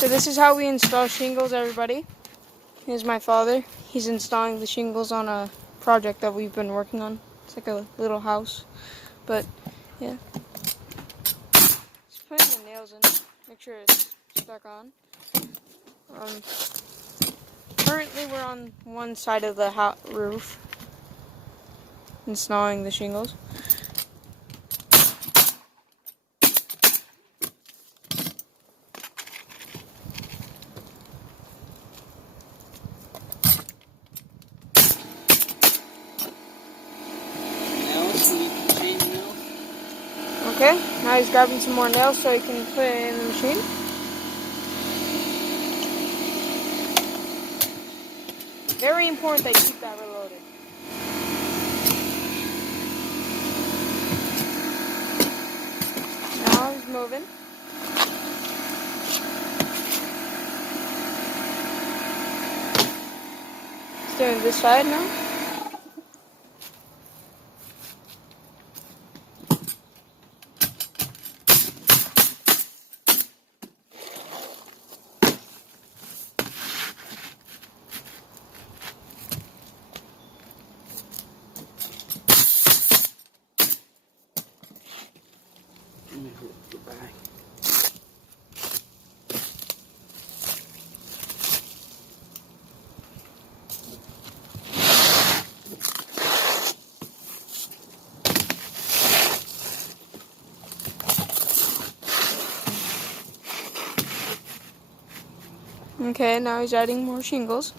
So this is how we install shingles, everybody. Here's my father. He's installing the shingles on a project that we've been working on. It's like a little house. But, yeah. Just putting the nails in. Make sure it's stuck on. Currently we're on one side of the roof. Installing the shingles. Okay, now he's grabbing some more nails so he can put it in the machine. Very important that you keep that reloaded. Now he's moving. He's doing this side now. Okay, now he's adding more shingles.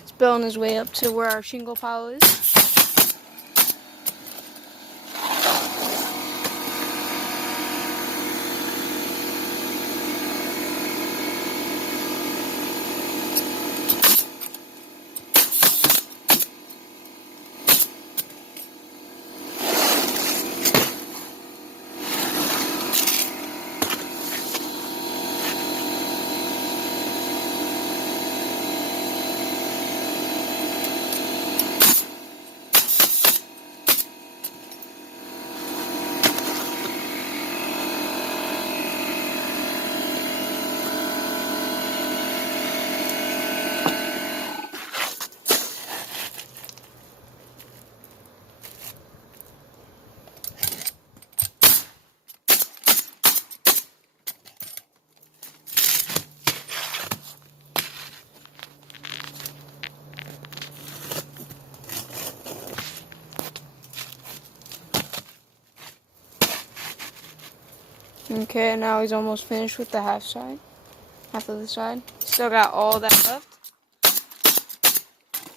He's building his way up to where our shingle pile is. Okay, now he's almost finished with the half of the side. Still got all that left.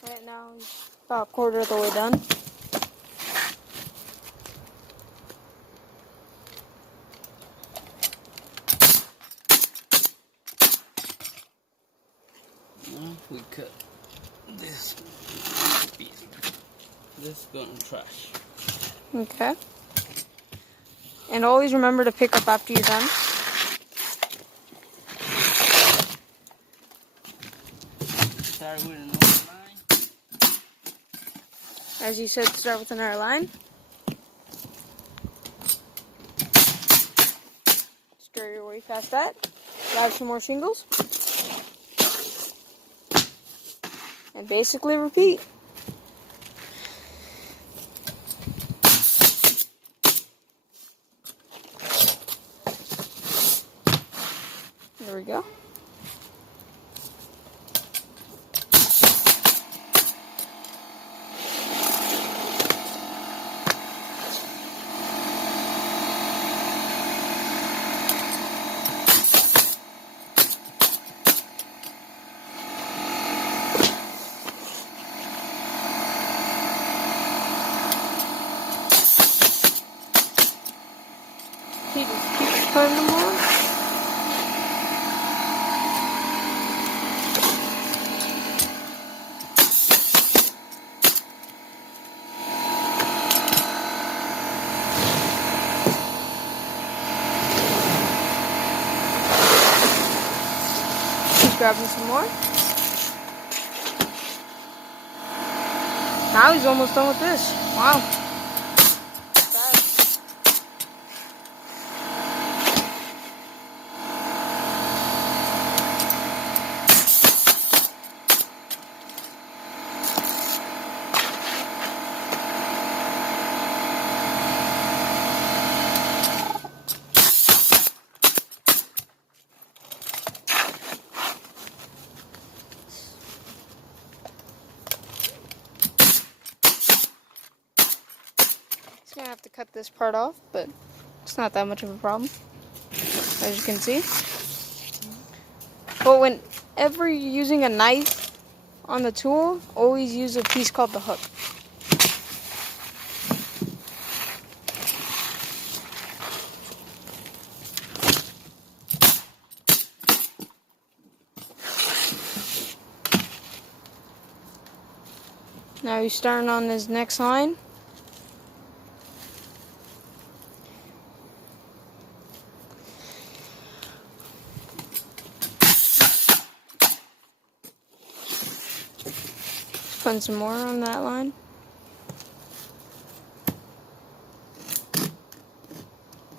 Right now he's about a quarter of the way done. Now we cut this piece. This going in trash. Okay. And always remember to pick up after you're done. Start with another line. As you said, start with another line. Scurry your way past that. Grab some more shingles. And basically repeat. There we go. Keep putting them on. grabbing some more. Now he's almost done with this. Wow. Fast. He's gonna have to cut this part off, but it's not that much of a problem, as you can see. But whenever you're using a knife on the tool, always use a piece called the hook. Now he's starting on his next line. Putting some more on that line.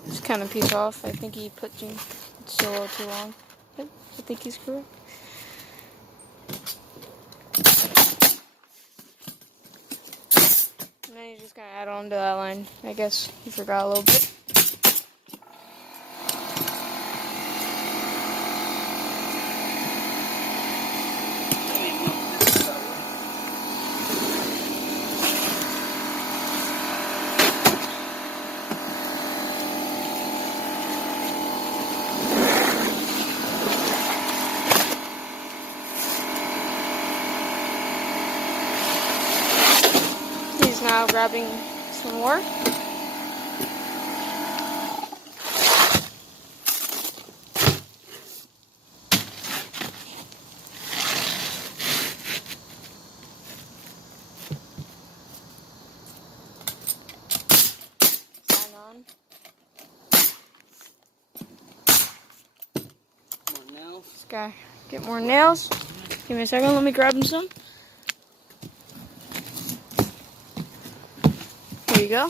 Just kind of piece off. I think he put it still a little too long. But I think he's correct. And then he's just gonna add on to that line. I guess he forgot a little bit. He's now grabbing some more. Sign on. More nails. This guy, get more nails. Give me a second, let me grab him some. There you go.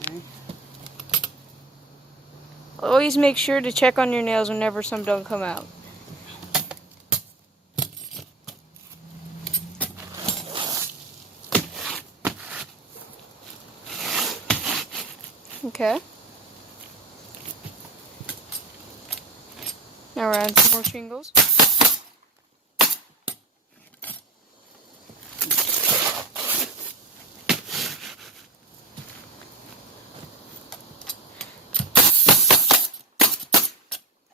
Okay. Always make sure to check on your nails whenever some don't come out. Okay. Now we're adding some more shingles.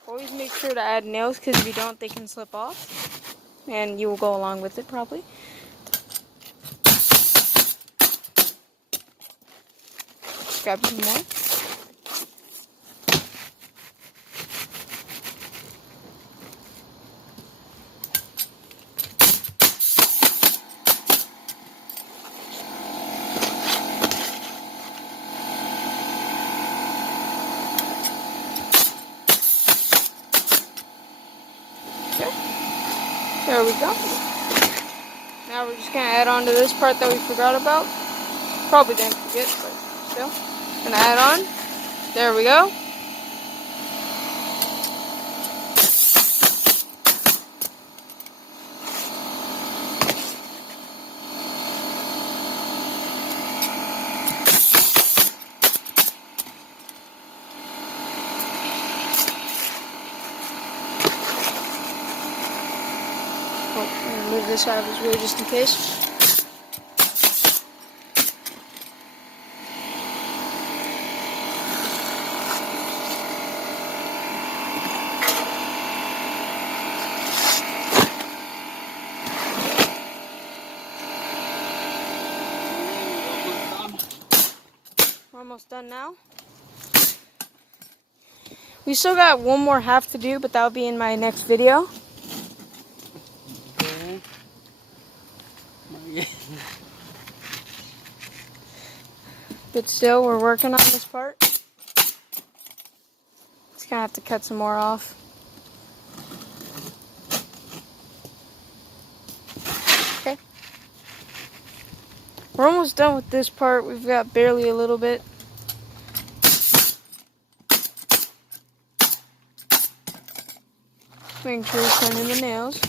Always make sure to add nails, because if you don't, they can slip off. And you will go along with it, probably. Grab some more. There we go. Now we're just going to add on to this part that we forgot about. Probably didn't forget, but still. Gonna add on. There we go. I'm gonna move this out of his way just in case. We're almost done now. We still got one more half to do, but that'll be in my next video. Okay. But still, we're working on this part. It's Just gonna have to cut some more off. Okay. We're almost done with this part. We've got barely a little bit. Making sure we turn in the nails.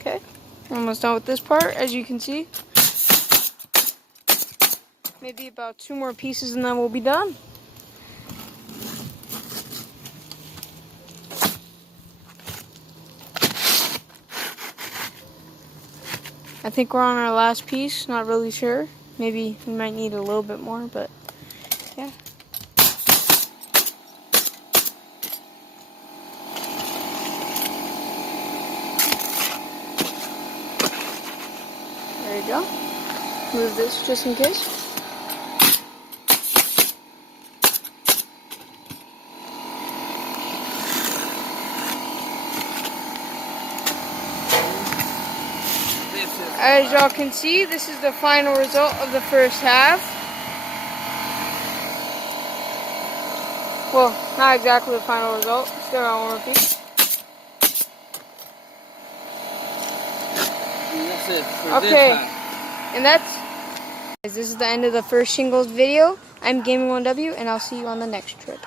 Okay, almost done with this part, as you can see. Maybe about 2 more pieces and then we'll be done. I think we're on our last piece, not really sure. Maybe we might need a little bit more, but yeah. There you go. Move this just in case. As y'all can see, this is the final result of the first half. Well, not exactly the final result. Still got 1 more piece. And that's it for Okay, this time. and this is the end of the first shingles video. I'm Gaming1W, and I'll see you on the next trip.